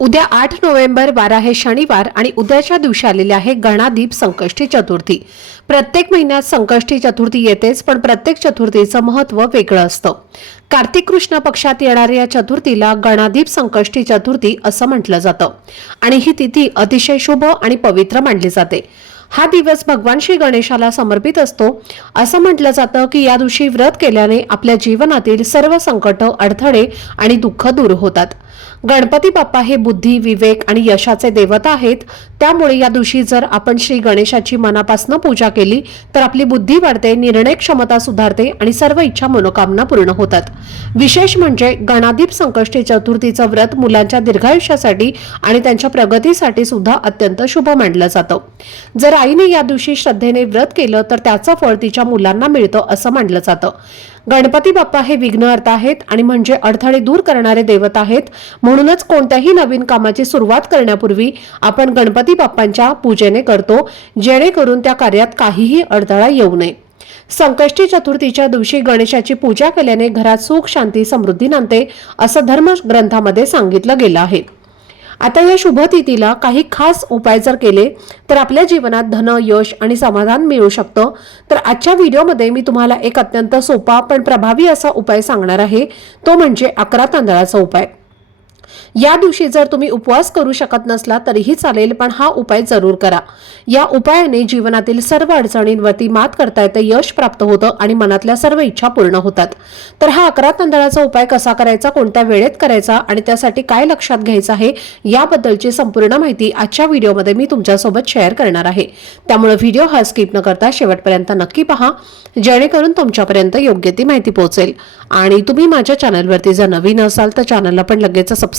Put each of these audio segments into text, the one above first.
उद्या आठ नोव्हेंबर वार आहे शनिवार आणि उद्याच्या दिवशी आलेले आहे गणादीप संकष्टी चतुर्थी. प्रत्येक महिन्यात संकष्टी चतुर्थी येतेच पण प्रत्येक चतुर्थीचं महत्त्व वेगळं असतं. कार्तिक कृष्ण पक्षात येणाऱ्या या चतुर्थीला गणादीप संकष्टी चतुर्थी असं म्हटलं जातं. आणि ही तिथी अतिशय शुभ आणि पवित्र मानली जाते. हा दिवस भगवान श्री गणेशाला समर्पित असतो. असं म्हटलं जातं की या दिवशी व्रत केल्याने आपल्या जीवनातील सर्व संकट अडथळे आणि दुःख दूर होतात. गणपती बाप्पा हे बुद्धी विवेक आणि यशाचे देवता आहेत. त्यामुळे या दिवशी जर आपण श्री गणेशाची मनापासून पूजा केली तर आपली बुद्धी वाढते निर्णय क्षमता सुधारते आणि सर्व इच्छा मनोकामना पूर्ण होतात. विशेष म्हणजे गणादीप संकष्टी चतुर्थीचं व्रत मुलांच्या दीर्घायुष्यासाठी आणि त्यांच्या प्रगतीसाठी सुद्धा अत्यंत शुभ मानलं जातं. जर आईने या दिवशी श्रद्धेने व्रत केलं तर त्याचं फळ तिच्या मुलांना मिळतं असं मानलं जातं. गणपती बाप्पा हे विघ्नहर्त आहेत आणि म्हणजे अडथळे दूर करणारे देवत आहेत. म्हणूनच कोणत्याही नवीन कामाची सुरुवात करण्यापूर्वी आपण गणपती बाप्पांच्या पूजेने करतो जेणेकरून त्या कार्यात काहीही अडथळा येऊ नये. संकष्टी चतुर्थीच्या दिवशी गणेशाची पूजा केल्याने घरात सुख शांती समृद्धी नांदते असं धर्म ग्रंथामध्ये सांगितलं गेलं आहे. आता या शुभतिथीला काही खास उपाय जर केले तर आपल्या जीवनात धन यश आणि समाधान मिळू शकतं. तर आजच्या व्हिडिओमध्ये मी तुम्हाला एक अत्यंत सोपा पण प्रभावी असा उपाय सांगणार आहे. तो म्हणजे अकरा तांदळाचा उपाय. या दिवशी जर तुम्ही उपवास करू शकत नसला तरीही चालेल पण हा उपाय जरूर करा. या उपायाने जीवनातील सर्व अडचणींवरती मात करता येते यश प्राप्त होतं आणि मनातल्या सर्व इच्छा पूर्ण होतात. तर हा अकरा तांदळाचा उपाय कसा करायचा कोणत्या वेळेत करायचा आणि त्यासाठी काय लक्षात घ्यायचं आहे याबद्दलची संपूर्ण माहिती आजच्या व्हिडिओमध्ये मी तुमच्यासोबत शेअर करणार आहे. त्यामुळे व्हिडिओ हा स्किप न करता शेवटपर्यंत नक्की पहा जेणेकरून तुमच्यापर्यंत योग्य ती माहिती पोहोचेल. आणि तुम्ही माझ्या चॅनलवरती जर नवीन असाल तर चॅनलला पण लगेच सबस्क्राईब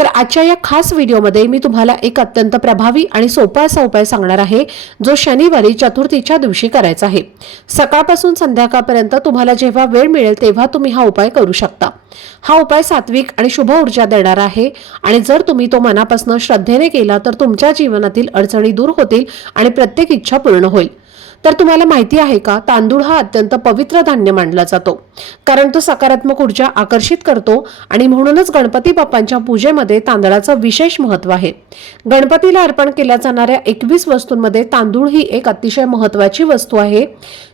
तर आजच्या या खास व्हिडिओमध्ये मी तुम्हाला एक अत्यंत प्रभावी आणि सोपा असा उपाय सांगणार आहे जो शनिवारी चतुर्थीच्या दिवशी करायचा आहे. सकाळपासून संध्याकाळपर्यंत तुम्हाला जेव्हा वेळ मिळेल तेव्हा तुम्ही हा उपाय करू शकता. हा उपाय सात्विक आणि शुभ ऊर्जा देणारा आहे आणि जर तुम्ही तो मनापासून श्रद्धेने केला तर तुमच्या जीवनातील अडचणी दूर होतील आणि प्रत्येक इच्छा पूर्ण होईल. तर तुम्हाला माहिती आहे का तांदूळ हा अत्यंत पवित्र धान्य मानला जातो. कारण तो सकारात्मक ऊर्जा आकर्षित करतो आणि म्हणूनच गणपती बाप्पांच्या पूजेमध्ये तांदळाचं विशेष महत्त्व आहे. गणपतीला अर्पण केल्या जाणाऱ्या एकवीस वस्तूंमध्ये तांदूळ ही एक अतिशय महत्वाची वस्तू आहे.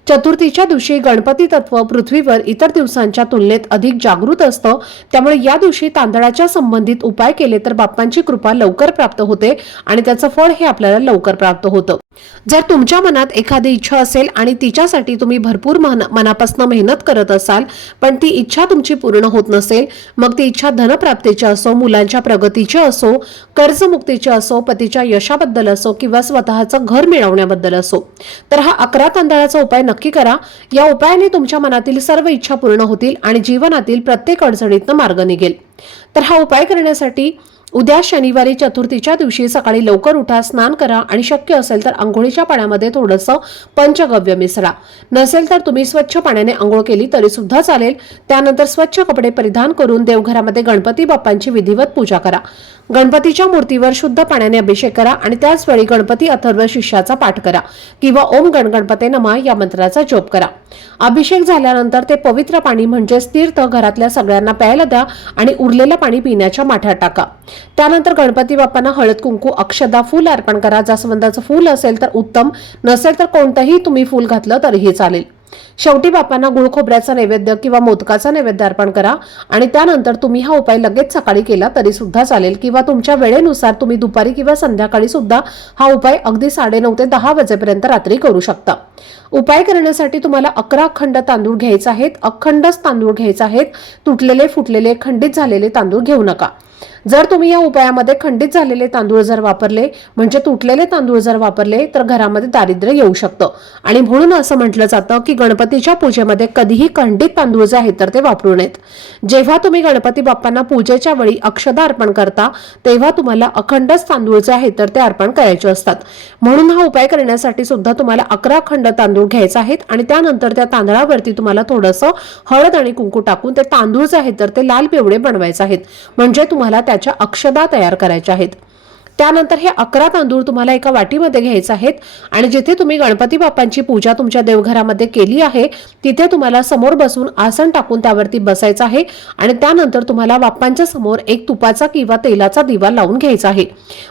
चतुर्थीच्या दिवशी गणपती तत्व पृथ्वीवर इतर दिवसांच्या तुलनेत अधिक जागृत असतं. त्यामुळे या दिवशी तांदळाच्या संबंधित उपाय केले तर बाप्पांची कृपा लवकर प्राप्त होते आणि त्याचं फळ हे आपल्याला लवकर प्राप्त होतं. जर तुमच्या मनात एखादी इच्छा असेल आणि तिच्यासाठी तुम्ही भरपूर मन मनापासून मेहनत करत असाल पण ती इच्छा तुमची पूर्ण होत नसेल. मग ती इच्छा धनप्राप्तीची असो मुलांच्या प्रगतीची असो कर्जमुक्तीची असो पतीच्या यशाबद्दल असो किंवा स्वतःचं घर मिळवण्याबद्दल असो. तर हा अकरा तांदळाचा उपाय नक्की करा. या उपायाने तुमच्या मनातील सर्व इच्छा पूर्ण होतील आणि जीवनातील प्रत्येक अडचणीतनं मार्ग निघेल. तर हा उपाय करण्यासाठी उद्या शनिवारी चतुर्थीच्या दिवशी सकाळी लवकर उठा स्नान करा आणि शक्य असेल तर आंघोळीच्या पाण्यामध्ये थोडंसं पंचगव्य मिसळा. नसेल तर तुम्ही स्वच्छ पाण्याने आंघोळ केली तरी सुद्धा चालेल. त्यानंतर स्वच्छ कपडे परिधान करून देवघरामध्ये गणपती बाप्पांची विधिवत पूजा करा. गणपतीच्या मूर्तीवर शुद्ध पाण्याने अभिषेक करा आणि त्याचवेळी गणपती अथर्व शिष्याचा पाठ करा किंवा ओम गणगणपते नमा या मंत्राचा जोप करा. अभिषेक झाल्यानंतर ते पवित्र पाणी म्हणजेच तीर्थ घरातल्या सगळ्यांना प्यायला द्या आणि उरलेलं पाणी पिण्याच्या माठात टाका. त्यानंतर गणपती बाप्पांना हळद कुंकू अक्षदा फूल अर्पण करा. जास्वंदाचं फूल असेल तर उत्तम नसेल तर कोणतंही तुम्ही फूल घातलं तरीही चालेल. शेवटी बाप्पांना गुळ खोबऱ्याचा नैवेद्य किंवा मोदकाचा नैवेद्य अर्पण करा आणि त्यानंतर तुम्ही हा उपाय लगेच सकाळी केला तरी सुद्धा चालेल किंवा तुमच्या वेळेनुसार तुम्ही दुपारी किंवा संध्याकाळी सुद्धा हा उपाय अगदी साडेनऊ ते दहा वाजेपर्यंत रात्री करू शकता. उपाय करण्यासाठी तुम्हाला अकरा अखंड तांदूळ घ्यायचे आहेत. अखंडच तांदूळ घ्यायचे आहेत. तुटलेले फुटलेले खंडित झालेले तांदूळ घेऊ नका. जर तुम्ही या उपायामध्ये खंडित झालेले तांदूळ जर वापरले म्हणजे तुटलेले तांदूळ जर वापरले तर घरामध्ये दारिद्र्य येऊ शकतं. आणि म्हणून असं म्हटलं जातं की गणपतीच्या पूजेमध्ये कधीही खंडित तांदूळ जे आहेत तर ते वापरू नयेत. जेव्हा तुम्ही गणपती बाप्पांना पूजेच्या वेळी अक्षदा अर्पण करता तेव्हा तुम्हाला अखंडच तांदूळ जे आहेत तर ते अर्पण करायचे असतात. म्हणून हा उपाय करण्यासाठी सुद्धा तुम्हाला अकरा अखंड तांदूळ घ्यायचे आहेत आणि त्यानंतर त्या तांदळावरती तुम्हाला थोडंसं हळद आणि कुंकू टाकून ते तांदूळ जे आहेत तर ते लाल पिवळे बनवायचे आहेत. म्हणजे तुम्हाला त्याच्या अक्षदा तयार करायच्या आहेत. त्यानंतर हे अकरा तांदूळ तुम्हाला एका वाटीमध्ये घ्यायचे आहेत आणि जिथे तुम्ही गणपती बाप्पांची पूजा तुमच्या देवघरामध्ये केली आहे तिथे तुम्हाला समोर बसून आसन टाकून त्यावरती बसायचं आहे आणि त्यानंतर तुम्हाला बाप्पांच्या समोर एक तुपाचा किंवा तेलाचा दिवा लावून घ्यायचा आहे.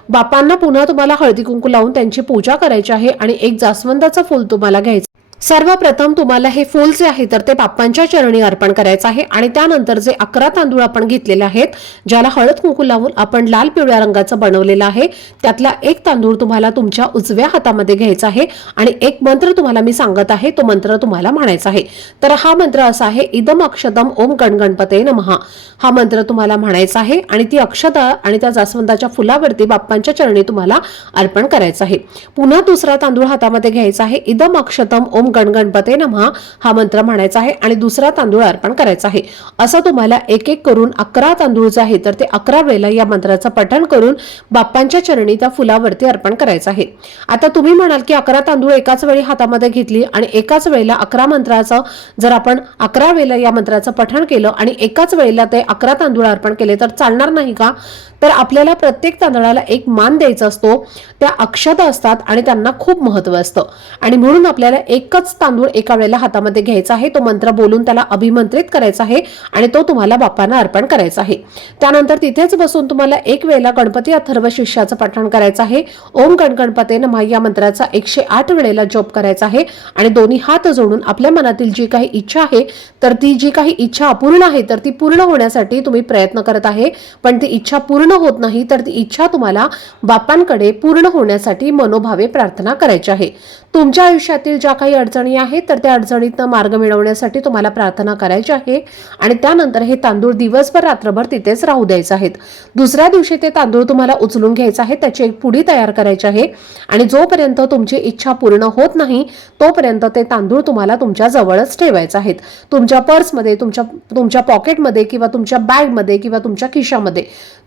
बाप्पांना पुन्हा तुम्हाला हळदी कुंकू लावून त्यांची पूजा करायची आहे आणि एक जास्वंदाचं फूल तुम्हाला घ्यायचं सर्वप्रथम तुम्हाला हे फूल जे आहे तर ते बाप्पांच्या चरणी अर्पण करायचं आहे. आणि त्यानंतर जे अकरा तांदूळ आपण घेतलेले आहेत ज्याला हळद कुंकू लावून आपण लाल पिवळ्या रंगाचं बनवलेलं आहे त्यातला एक तांदूळ तुम्हाला तुमच्या उजव्या हातामध्ये घ्यायचा आहे. आणि एक मंत्र तुम्हाला मी सांगत आहे तो मंत्र तुम्हाला म्हणायचा आहे. तर हा मंत्र असा आहे इदम अक्षदम ओम गणगणपते नमहा हा मंत्र तुम्हाला म्हणायचा आहे आणि ती अक्षता आणि त्या जास्वंदाच्या फुलावरती बाप्पांच्या चरणी तुम्हाला अर्पण करायचं आहे. पुन्हा दुसरा तांदूळ हातामध्ये घ्यायचा आहे इदम अक्षतम ओम गणगणपते नमहा हा मंत्र म्हणायचा आहे आणि दुसरा तांदूळ अर्पण करायचा आहे. असं तुम्हाला एक एक करून अकरा तांदूळ जे आहे तर ते अकरा वेळेला या मंत्राचं पठण करून बाप्पांच्या चरणी त्या फुलावरती अर्पण करायचं आहे. आता तुम्ही म्हणाल की अकरा तांदूळ एकाच वेळी हातामध्ये घेतली आणि एकाच वेळेला अकरा मंत्राचं जर आपण अकरा वेळेला या मंत्राचं पठण केलं आणि एकाच वेळेला ते अकरा तांदूळ अर्पण केले तर चालणार नाही का? तर आपल्याला प्रत्येक तांदळाला एक मान द्यायचा असतो. त्या अक्षता असतात आणि त्यांना खूप महत्त्व असतं. आणि म्हणून आपल्याला एक एकच तांदूळ एका वेळेला हातामध्ये घ्यायचा आहे. तो मंत्र बोलून त्याला अभिमंत्रित करायचा आहे आणि तो तुम्हाला बाप्पांना अर्पण करायचा आहे. त्यानंतर तिथेच बसून तुम्हाला एक वेळेला गणपती अथर्व शिष्याचं पठण करायचं आहे. ओम गणगणपते नमः या मंत्राचा एकशे आठ वेळेला जप करायचा आहे आणि दोन्ही हात जोडून आपल्या मनातील जी काही इच्छा आहे तर ती जी काही इच्छा अपूर्ण आहे तर ती पूर्ण होण्यासाठी तुम्ही प्रयत्न करत आहे. पण ती इच्छा पूर्ण होत नाही तर ती इच्छा तुम्हाला बाप्पांकडे पूर्ण होण्यासाठी मनोभावे प्रार्थना करायची आहे. तुमच्या आयुष्यातील ज्या काही अडचणी आहेत तर त्या अडचणीतनं मार्ग मिळवण्यासाठी तुम्हाला प्रार्थना करायची आहे. आणि त्यानंतर हे तांदूळ दिवसभर रात्रभर तिथेच राहू द्यायचे आहेत. दुसऱ्या दिवशी ते तांदूळ तुम्हाला उचलून घ्यायचं आहे त्याची एक पुडी तयार करायची आहे. आणि जोपर्यंत तुमची इच्छा पूर्ण होत नाही तोपर्यंत ते तांदूळ तुम्हाला तुमच्या जवळच ठेवायचे आहेत. तुमच्या पर्समध्ये तुमच्या तुमच्या पॉकेटमध्ये किंवा तुमच्या बॅगमध्ये किंवा तुमच्या खिशामध्ये.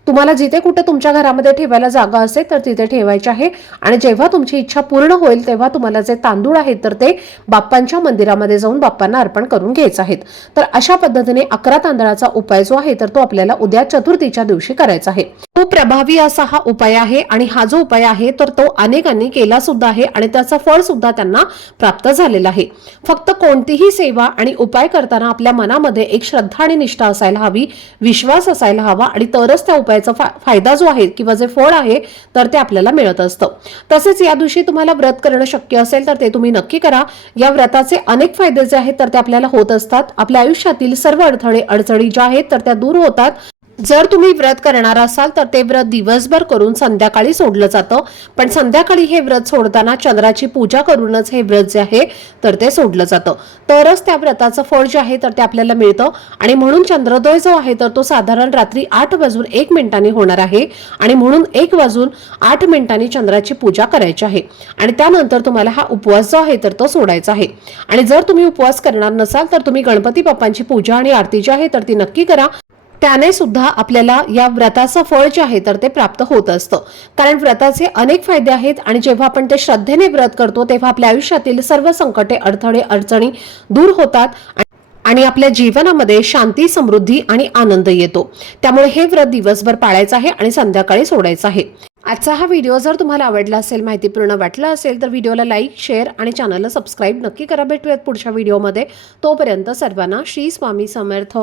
तुम्हाला जिथे कुठे तुमच्या घरामध्ये ठेवायला जागा असेल तर तिथे ठेवायची आहे. आणि जेव्हा तुमची इच्छा पूर्ण होईल तेव्हा तुम्हाला जे तांदूळ आहेत तर ते बाप्पांच्या मंदिरामध्ये जाऊन बाप्पांना अर्पण करून घ्यायचे आहेत. तर अशा पद्धतीने अकरा तांदळाचा उपाय जो आहे तर तो आपल्याला उद्या चतुर्थीच्या दिवशी करायचा आहे. खूप प्रभावी असा हा उपाय आहे आणि हा जो उपाय आहे तर तो अनेकांनी केला सुद्धा आहे आणि त्याचं फळ सुद्धा त्यांना प्राप्त झालेलं आहे. फक्त कोणतीही सेवा आणि उपाय करताना आपल्या मनामध्ये एक श्रद्धा आणि निष्ठा असायला हवी विश्वास असायला हवा आणि तरच त्या उपायाचा फायदा जो आहे किंवा जे फळ आहे तर ते आपल्याला मिळत असतं. तसेच या दिवशी तुम्हाला व्रत करणं शक्य असेल तर ते तुम्ही नक्की करा. या व्रताचे अनेक फायदे जे आहेत तर ते आपल्याला होत असतात. आपल्या आयुष्यातील सर्व अडथळे अडचणी ज्या आहेत तर त्या दूर होतात. जर तुम्ही व्रत करणार असाल तर ते व्रत दिवसभर करून संध्याकाळी सोडलं जातं. पण संध्याकाळी हे व्रत सोडताना चंद्राची पूजा करूनच हे व्रत जे आहे तर ते सोडलं जातं. तरच त्या व्रताचं फळ जे आहे तर ते आपल्याला मिळतं. आणि म्हणून चंद्रोदय जो आहे तर तो साधारण रात्री आठ वाजून एक मिनिटांनी होणार आहे. आणि म्हणून एक वाजून आठ मिनिटांनी चंद्राची पूजा करायची आहे. आणि त्यानंतर तुम्हाला हा उपवास जो आहे तर तो सोडायचा आहे. आणि जर तुम्ही उपवास करणार नसाल तर तुम्ही गणपती बाप्पांची पूजा आणि आरती जी आहे तर ती नक्की करा. त्याने सुद्धा आपल्याला या व्रताचं फळ जे आहे तर ते प्राप्त होत असतं. कारण व्रताचे अनेक फायदे आहेत आणि जेव्हा आपण ते श्रद्धेने व्रत करतो तेव्हा आपल्या आयुष्यातील सर्व संकटे अडथळे अडचणी दूर होतात आणि- आपल्या जीवनामध्ये शांती समृद्धी आणि आनंद येतो. त्यामुळे हे व्रत दिवसभर पाळायचं आहे आणि संध्याकाळी सोडायचं आहे. आजचा हा व्हिडिओ जर तुम्हाला आवडला असेल माहितीपूर्ण वाटला असेल तर व्हिडिओला लाईक शेअर आणि चॅनलला सबस्क्राईब नक्की करा. भेटूयात पुढच्या व्हिडिओमध्ये. तोपर्यंत सर्वांना श्री स्वामी समर्थ.